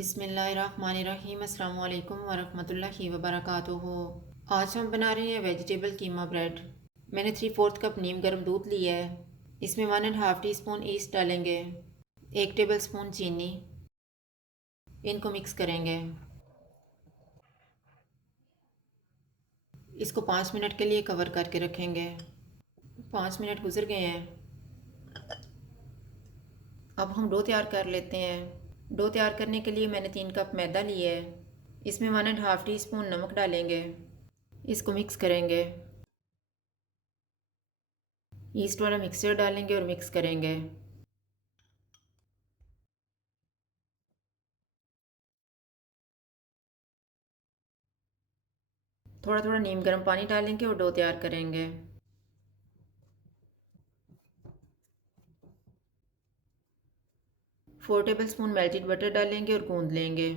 बिस्मिल्लाहिर्रहमानिर्रहीम अस्सलाम वालेकुम वरहमतुल्लाहि वबरकातुहू। आज हम बना रहे हैं वेजिटेबल कीमा ब्रेड। मैंने 3/4 कप नीम गर्म दूध लिया है। इसमें 1.5 टीस्पून ईस्ट डालेंगे, 1 टेबल स्पून चीनी। इनको मिक्स करेंगे। इसको 5 मिनट के लिए कवर करके रखेंगे। 5 मिनट गुजर गए हैं। अब हम डो तैयार कर लेते हैं। डो तैयार करने के लिए मैंने 3 कप मैदा लिया है। इसमें 1.5 टीस्पून नमक डालेंगे। इसको मिक्स करेंगे। ईस्ट वाला मिक्सचर डालेंगे और मिक्स करेंगे। थोड़ा थोड़ा नीम गर्म पानी डालेंगे और डो तैयार करेंगे। Four table spoon melted butter डालेंगे और गूंद लेंगे।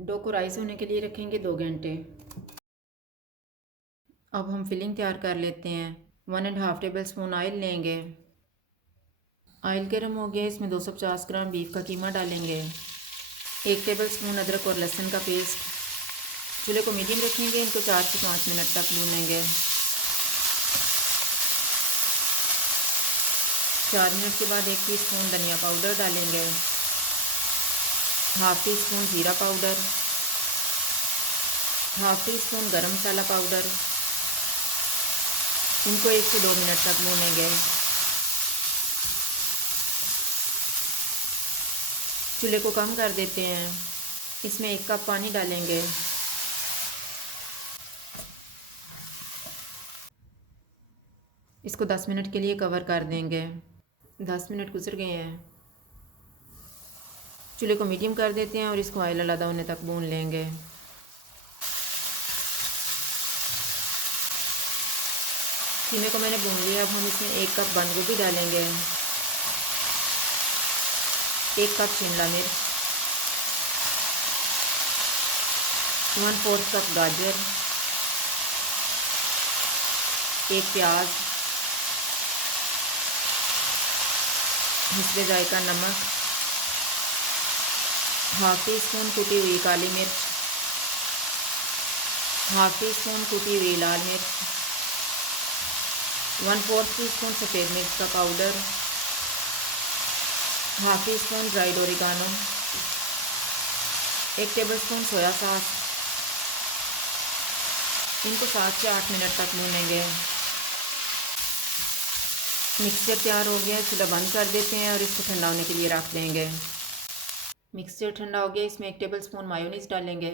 डो को राइस होने के लिए रखेंगे 2 घंटे। अब हम फिलिंग तैयार कर लेते हैं। 1.5 टेबल स्पून ऑयल लेंगे। ऑयल गर्म हो गया, इसमें 250 ग्राम बीफ का कीमा डालेंगे। 1 टेबल स्पून अदरक और लहसुन का पेस्ट। चूल्हे को मीडियम रखेंगे। इनको 4 से 5 मिनट तक भूनेंगे। 4 मिनट के बाद 1 टीस्पून धनिया पाउडर डालेंगे, हाफ टी स्पून जीरा पाउडर, हाफ टी स्पून गरम मसाला पाउडर। इनको 1 से 2 मिनट तक भूनेंगे। चूल्हे को कम कर देते हैं। इसमें 1 कप पानी डालेंगे। इसको 10 मिनट के लिए कवर कर देंगे। 10 मिनट गुजर गए हैं। चूल्हे को मीडियम कर देते हैं और इसको ऑयल अलग होने तक भून लेंगे। कीमे को मैंने भून लिया। अब हम इसमें 1 कप बंद गोभी डालेंगे, 1 कप शिमला मिर्च, 1/4 कप गाजर, 1 प्याज, हिस्बे जायका नमक, हाफ टी स्पून कुटी हुई काली मिर्च, हाफ टी स्पून कुटी हुई लाल मिर्च, 1/4 टीस्पून सफ़ेद मिर्च का powder, half tea spoon dried oregano, 1 table spoon soya sauce. इनको 7 से 8 मिनट तक भूनेंगे। मिक्सचर तैयार हो गया। चूल्हा बंद कर देते हैं और इसको ठंडा होने के लिए रख देंगे। मिक्सचर ठंडा हो गया। इसमें 1 टेबल स्पून मायोनीज़ डालेंगे,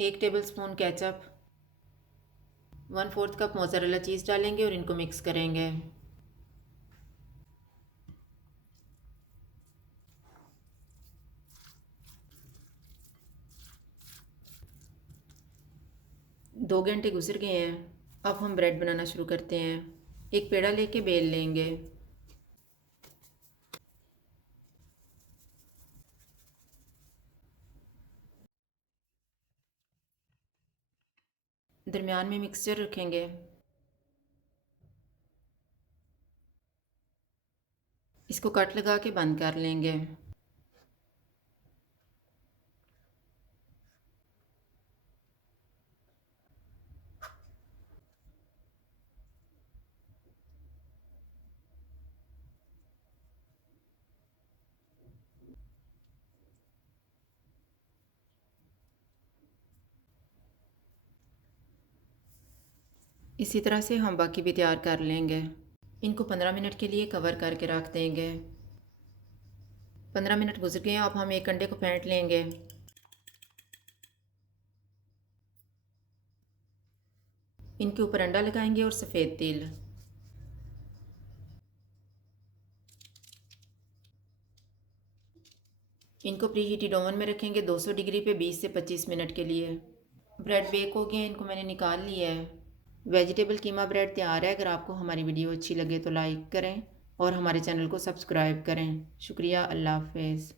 1 table spoon ketchup, 1/4 cup mozzarella cheese डालेंगे और इनको मिक्स करेंगे। दो घंटे गुजर गए हैं। अब हम ब्रेड बनाना शुरू करते हैं। एक पेड़ा लेके बेल लेंगे। दरमियान में मिक्सचर रखेंगे। इसको कट लगा के बंद कर लेंगे। इसी तरह से हम बाकी भी तैयार कर लेंगे। इनको 15 मिनट के लिए कवर करके रख देंगे। 15 मिनट गुजर गए। अब हम एक अंडे को फेंट लेंगे। इनके ऊपर अंडा लगाएंगे और सफ़ेद तिल। इनको प्री हीटेड ओवन में रखेंगे 200 डिग्री पे 20 से 25 मिनट के लिए। ब्रेड बेक हो गए। इनको मैंने निकाल लिया है। वेजिटेबल कीमा ब्रेड तैयार है। अगर आपको हमारी वीडियो अच्छी लगे तो लाइक करें और हमारे चैनल को सब्सक्राइब करें। शुक्रिया। अल्लाह हाफ़िज़।